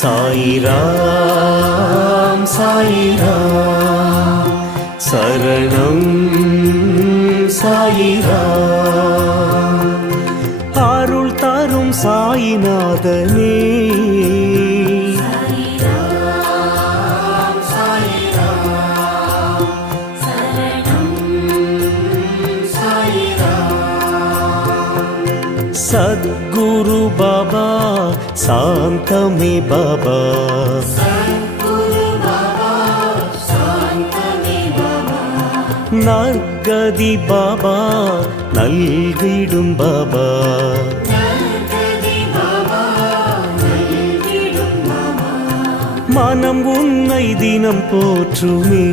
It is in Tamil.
சாயிராம் சாயிராம் சரணம் சாயிராம். அருள் தரும் சாயிநாதனே சத்குரு பாபா சாந்தமே பாபா. நற்கதி பாபா நல்கிடும் பாபா. மனம் உன்னை தினம் போற்றுமே.